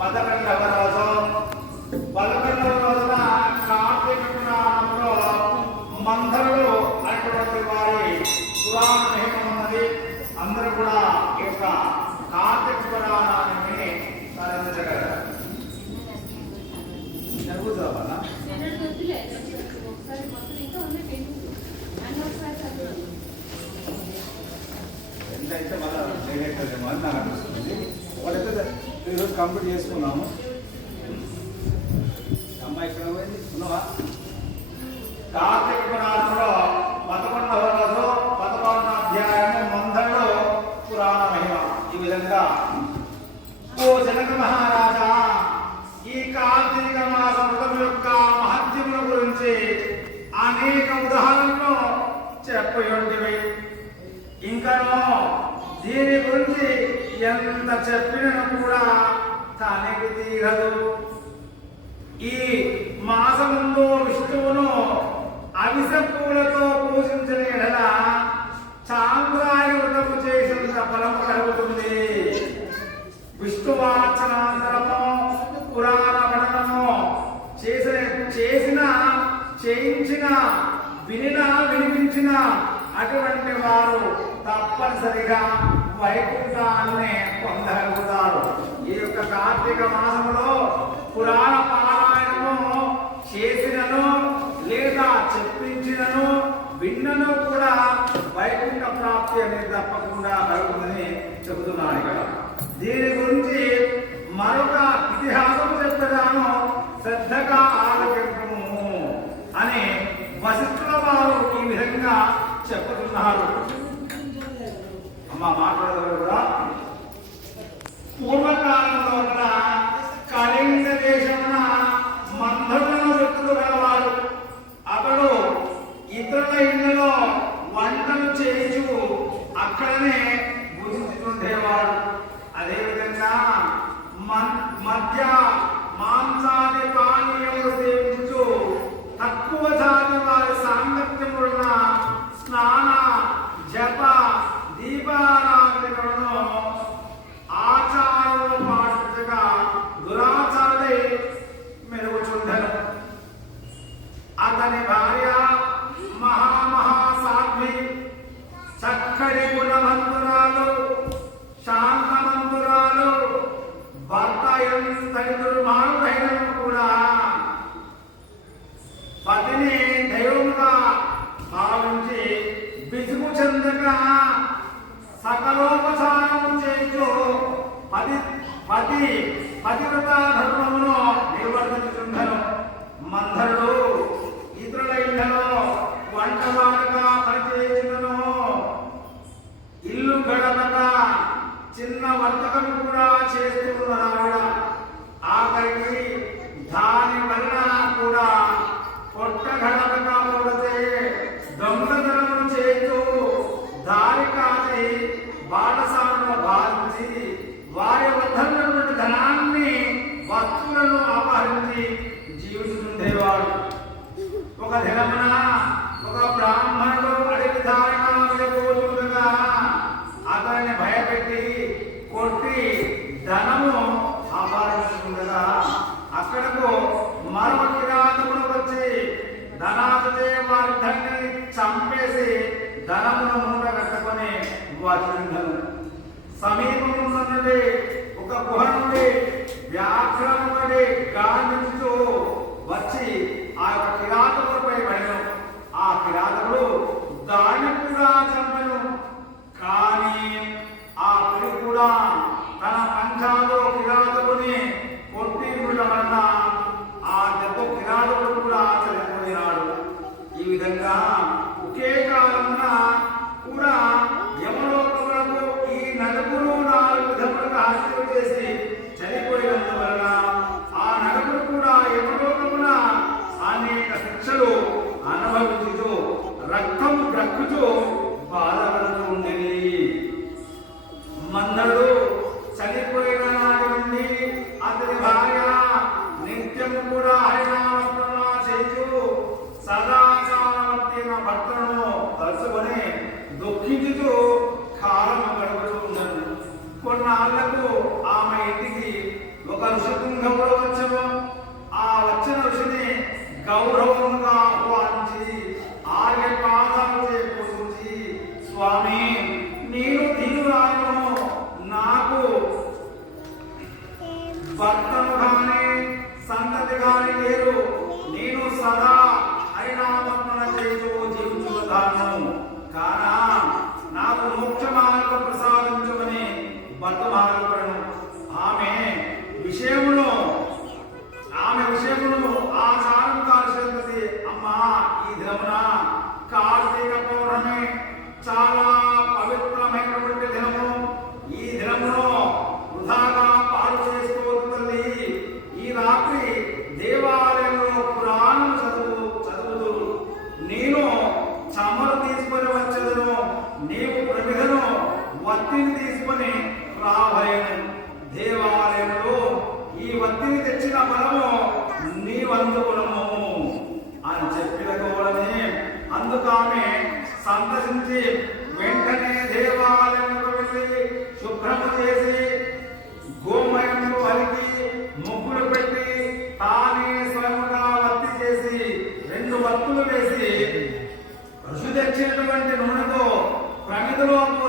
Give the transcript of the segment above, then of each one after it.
పదకొండవ రోజు. పదకొండవ రోజున కార్తీక పురాణంలో మందరుడు అనేటువంటి వారి పురాణ మహిమ ఉన్నది. అందరూ కూడా ఈ యొక్క కార్తీక పురాణాన్ని విని సాధించగలరు జరుగుతుందా? ఎంతైతే మళ్ళీ చేయలేకపోతేమో అని నాకు అనిపిస్తుంది. ఒకటైతే ఈరోజు కంప్లీట్ చేసుకున్నాము. అమ్మాయి ఇక్కడ పోయింది. ఉన్నావా? కార్తీక పురాణంలో పదకొండవ రోజు పదకొండవ అధ్యాయము మందడు పురాణ మహిమ. ఈ విధంగా ఓ జనక మహారాజా ఈ కార్తీక మాస వ్రతం యొక్క మహత్యముల గురించి అనేక ఉదాహరణలు చెప్పి ఇంకనో దీని గురించి ఎంత చెప్పినా కూడా తనకి తీరదు. ఈ మాసములో విష్ణువును అవిస పూలతో పూజించిన ఎడల చాంద్రాయణ చేసిన చేసినంత ఫలము కలుగుతుంది. విష్ణువాచనాంతరము పురాణ పఠనము చేసిన చేసిన చేయించిన వినినా వినిపించిన అటువంటి వారు తప్పనిసరిగా వైకుంఠాన్ని పొందగలుగుతారు ఈ యొక్క కార్తీక మాసంలో పురాణ పారాయణము చేసినను లేదా చెప్పించినను విన్నను కూడా వైకుంఠ ప్రాప్తి అనేది తప్పకుండా కలుగుతుందని చెబుతున్నాను ఇక్కడ. దీని గురించి మరొక ఇతిహాసం చెప్పడాను శ్రద్ధగా ఆలోచించము అని వశిష్ఠుల వారు ఈ విధంగా చెప్పుతున్నారు అమ్మ మాట్లాడదు కూడా పూర్వకాలంలో ఉన్న కళింగ దేశమున మందరులను వ్యక్తులు కలవారు అతడు ఇతరుల ఇళ్ళలో వంటలు చేయించు అక్కడనే పతి పతివ్రత ధర్మమును నిర్వర్తించుతుండను మందరుడు ఇతరుల ఇళ్ళలో వంటవాడుగా పనిచేయుచుండను ఇల్లు గడపక చిన్న వర్తకం కూడా చేస్తున్న ఆవిడ. ఆఖరికి దాని వలన కూడా పొట్ట గడపగా అక్కడకు మరొక కిరాతముడు వచ్చి ధనాథతే వారి చంపేసి ధనమును మూట కట్టుకొని వచ్చిందను సమీపంలో నుండి ఒక గుహ నుండి వ్యాఘ్రము నుండి గాలించుతూ వచ్చి ఆ యొక్క కిరాతకుడిపై పడను. ఆ కిరాతకుడు దాన్ని కూడా చంపను. కానీ ఆ పులి కూడా తన పంచాలో సదా హరినామస్మరణ చేస్తూ జీవించుతాను కానా నాకు మోక్ష మార్గం ప్రసాదించమని వర్తమానం Pedro.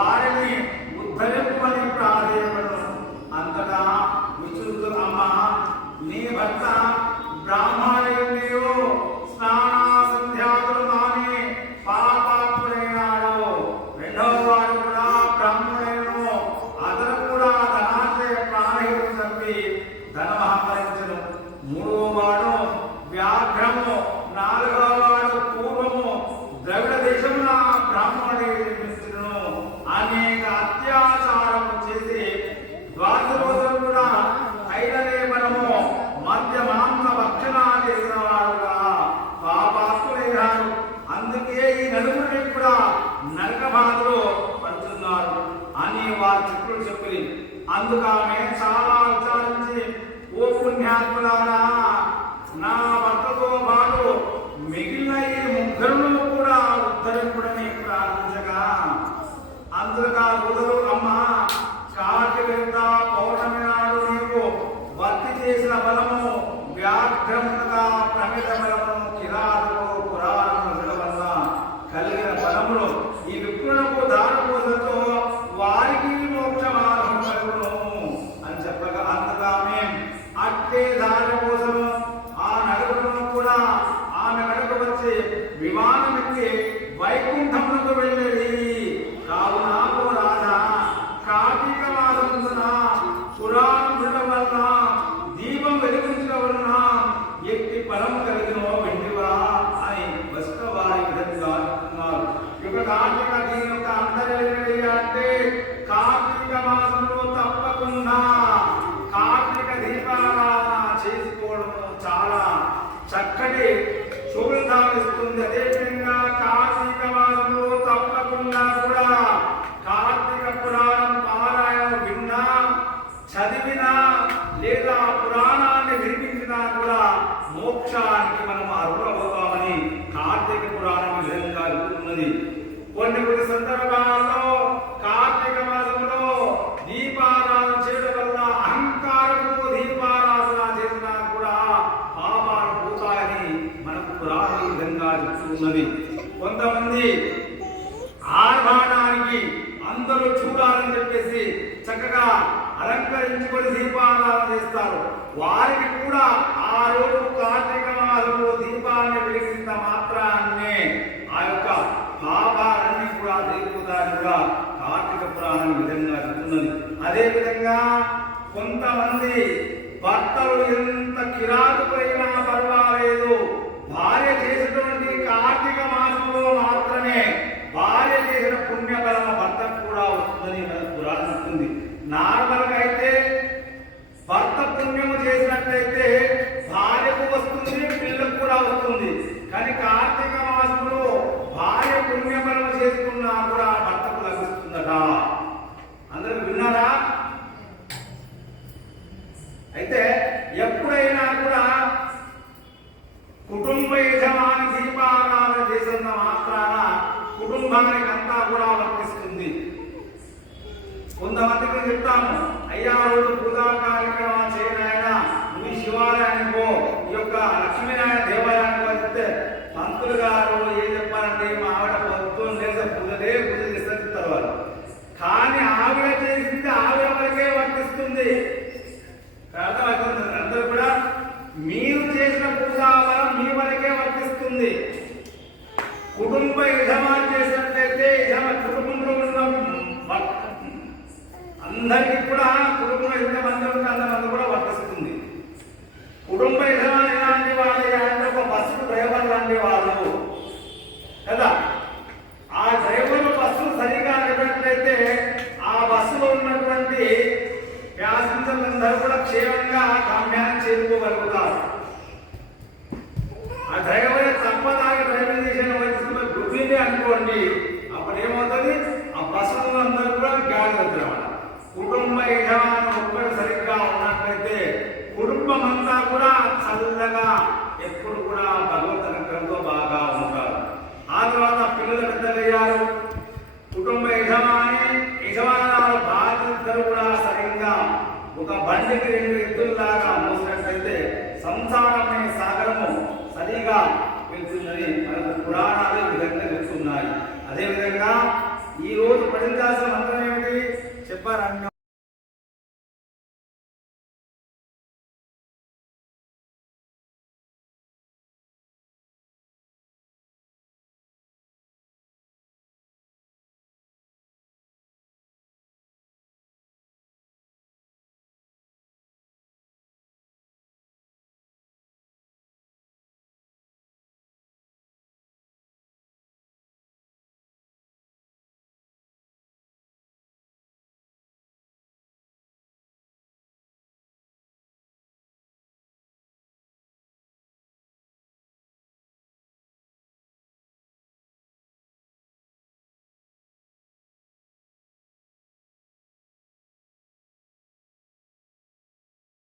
వారిని ఉద్ధరింపని ప్రాధేయపడు అంతటా విచురుడు అమ్మ నీ భర్త బ్రాహ్మణ ఆయన చాలా ఉచ్చారించి ఓ పుణ్యాత్ములారా నా భర్తతో పాటు మిగిలిన ఈ ముగ్గురును కూడా ఉద్ధరింపుడని ప్రార్థించగా అందులో కుదరు అమ్మ కాకి వెళ్తా లేదా పురాణాన్ని వినిపించినా కూడా మోక్షానికి మనం అర్హులమవుతామని కార్తీక పురాణం విధంగా ఉన్నది కొన్ని కొన్ని సందర్భాల్లో కార్తీక మాసంలో దీపారాధన చేయడం వల్ల అహంకారంతో దీపారాధన చేసినా కూడా పాపాలు పోతాయని మనకు పురాణం విధంగా చెప్తున్నది కొంతమంది ఆర్భాటానికి అందరూ చూడాలని చెప్పేసి చక్కగా అలంకరించుకొని దీపారాధన చేస్తారు. వారికి కూడా ఆ రోజు కార్తీక మాసంలో దీపాన్ని వెలిగినంత మాత్రాన్నే ఆ యొక్క పాపాలన్నీ కూడా తీరుతాయని కూడా కార్తీక పురాణం విధంగా చెప్తున్నది. అదే విధంగా కొంతమంది భర్తలు ఎంత కిరాతుకైనా పర్వాలేదు. అయితే ఎప్పుడైనా కూడా కుటుంబ యజమాని దీపారాధన చేసినంత మాత్రాన కుటుంబానికి అంతా కూడా వర్తిస్తుంది. కొంతమందికి చెప్తాము అయ్యా రోజు పూజా కార్యక్రమాలు చేయనాయన నువ్వు ఈ శివాలయానికి పో ఈ యొక్క లక్ష్మీనారాయణ దేవాలయానికి పో చెప్తే పంతులు గారు ఏం చెప్పారంటే మా ఆవిడ పొద్దున్న లేసే పూజలే పూజ చేస్తారు చెప్తారు వాళ్ళు కానీ ఆవిడ చేసింది ఆవిడ వరకే వర్తిస్తుంది అర్థమవుతుంది అందరూ కూడా మీరు చేసిన పూజాబలం మీ వరకే వర్తిస్తుంది కుటుంబ యజమాని చేసినట్లయితే యజమ కుటుంబంలో ఉన్న భర్త- అందరికీ కూడా కుటుంబం ఎంతమంది ఉంటే అంతమంది కూడా వర్తిస్తుంది కుటుంబ యజమాని లాంటి వాళ్ళు అంటే ఒక బస్సు డ్రైవర్ కదా? ఆ డ్రైవర్ బస్సు సరిగా నడిపినట్లయితే ఆ బస్సులో ఉన్నటువంటి ప్యాసింజర్లందరూ కూడా క్షేమంగా గమ్యాన్ని చేరుకోగలుగుతారు. ఆ డ్రైవర్ తప్పదాగి డ్రైవింగ్ చేసిన వయసులో గుర్తింది అనుకోండి అప్పుడు ఏమవుతుంది ఆ బస్సులో అందరూ కూడా గాలి వెళ్తారు కుటుంబ యజమాని ఒక్కడు సరిగ్గా ఉన్నట్లయితే కుటుంబం అంతా కూడా చల్లగా ఎప్పుడు కూడా భగవత్ అనుగ్రహంతో బాగా ఉంటారు ఆ తర్వాత పిల్లలు పెద్దలయ్యారు కుటుంబ యజమాని యజమానాల బాధ్యతలు కూడా సరిగ్గా ఒక బండికి రెండు ఎద్దుల్లాగా మోసినట్లయితే సంసారమైన సాగరము. సరిగా వెళ్తుందని మనకు పురాణాలు ఈ విధంగా చెప్తున్నాయి. అదేవిధంగా ఈ రోజు పడిందాసం